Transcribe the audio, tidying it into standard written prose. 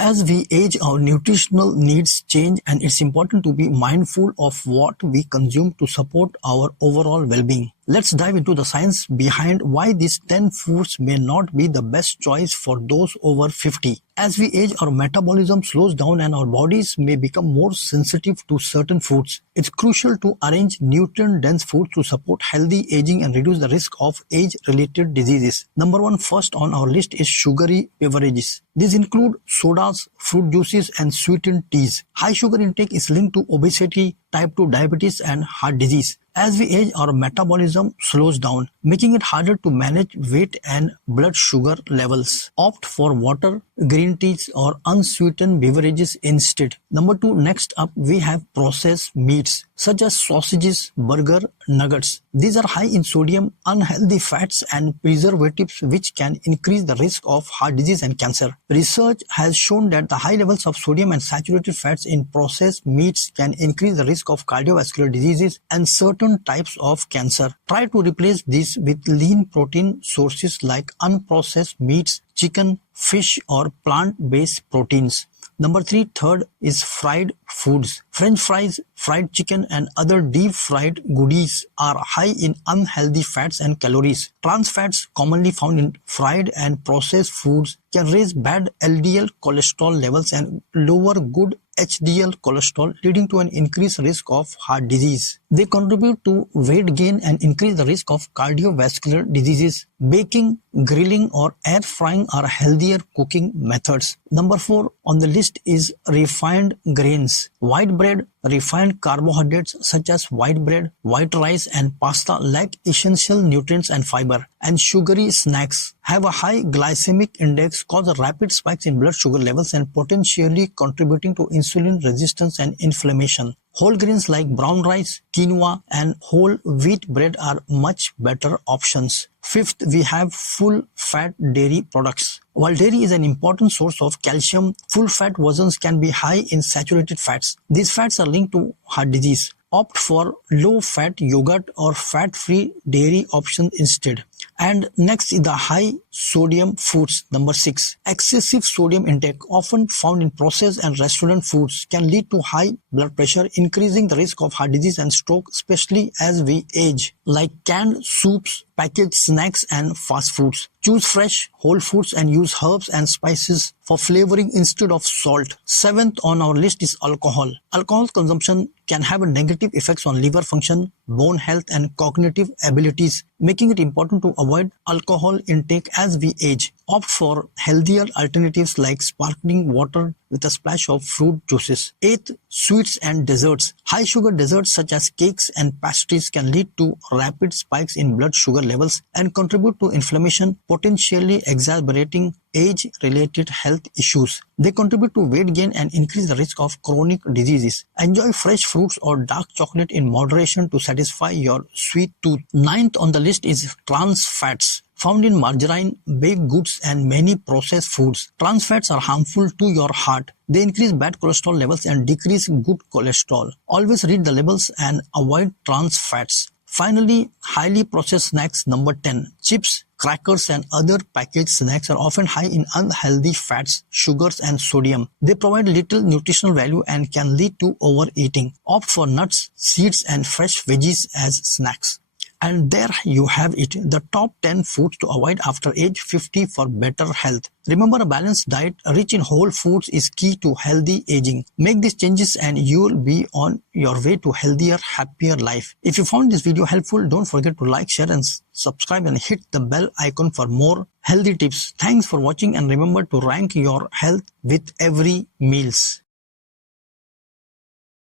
As we age, our nutritional needs change, and it's important to be mindful of what we consume to support our overall well-being. Let's dive into the science behind why these 10 foods may not be the best choice for those over 50. As we age, our metabolism slows down and our bodies may become more sensitive to certain foods. It's crucial to arrange nutrient-dense foods to support healthy aging and reduce the risk of age-related diseases. Number one, first on our list is sugary beverages. These include sodas, fruit juices, and sweetened teas. High sugar intake is linked to obesity, type 2 diabetes, and heart disease. As we age, our metabolism slows down, making it harder to manage weight and blood sugar levels. Opt for water, green teas, or unsweetened beverages instead. Number two, next up we have processed meats such as sausages, burger, nuggets. These are high in sodium, unhealthy fats, and preservatives which can increase the risk of heart disease and cancer. Research has shown that the high levels of sodium and saturated fats in processed meats can increase the risk of cardiovascular diseases and certain types of cancer. Try to replace these with lean protein sources like unprocessed meats, chicken, fish, or plant-based proteins. Number three, third is fried foods. French fries, fried chicken, and other deep-fried goodies are high in unhealthy fats and calories. Trans fats, commonly found in fried and processed foods, can raise bad LDL cholesterol levels and lower good HDL cholesterol, leading to an increased risk of heart disease. They contribute to weight gain and increase the risk of cardiovascular diseases. Baking, grilling, or air frying are healthier cooking methods. Number four on the list is refined grains. White bread, refined carbohydrates such as white bread, white rice, and pasta lack essential nutrients and fiber. And sugary snacks have a high glycemic index, cause rapid spikes in blood sugar levels, and potentially contributing to insulin resistance and inflammation. Whole grains like brown rice, quinoa, and whole wheat bread are much better options. Fifth, we have full-fat dairy products. While dairy is an important source of calcium, full-fat versions can be high in saturated fats. These fats are linked to heart disease. Opt for low-fat yogurt or fat-free dairy options instead. And next is the high sodium foods. Number 6. Excessive sodium intake, often found in processed and restaurant foods, can lead to high blood pressure, increasing the risk of heart disease and stroke, especially as we age. Like canned soups, packaged snacks, and fast foods. Choose fresh, whole foods and use herbs and spices for flavoring instead of salt. 7th on our list is alcohol. Alcohol consumption can have a negative effects on liver function, bone health, and cognitive abilities, making it important to avoid alcohol intake as we age. Opt for healthier alternatives like sparkling water with a splash of fruit juices. 8th, sweets and desserts. High sugar desserts such as cakes and pastries can lead to rapid spikes in blood sugar levels and contribute to inflammation, potentially exacerbating age-related health issues. They contribute to weight gain and increase the risk of chronic diseases. Enjoy fresh fruits or dark chocolate in moderation to satisfy your sweet tooth. 9th on the list is trans fats. Found in margarine, baked goods, and many processed foods. Trans fats are harmful to your heart. They increase bad cholesterol levels and decrease good cholesterol. Always read the labels and avoid trans fats. Finally, highly processed snacks. Number 10. Chips, crackers, and other packaged snacks are often high in unhealthy fats, sugars, and sodium. They provide little nutritional value and can lead to overeating. Opt for nuts, seeds, and fresh veggies as snacks. And there you have it, the top 10 foods to avoid after age 50 for better health. Remember, a balanced diet rich in whole foods is key to healthy aging. Make these changes and you'll be on your way to healthier, happier life. If you found this video helpful, don't forget to like, share, and subscribe, and hit the bell icon for more healthy tips. Thanks for watching, and remember to rank your health with every meals.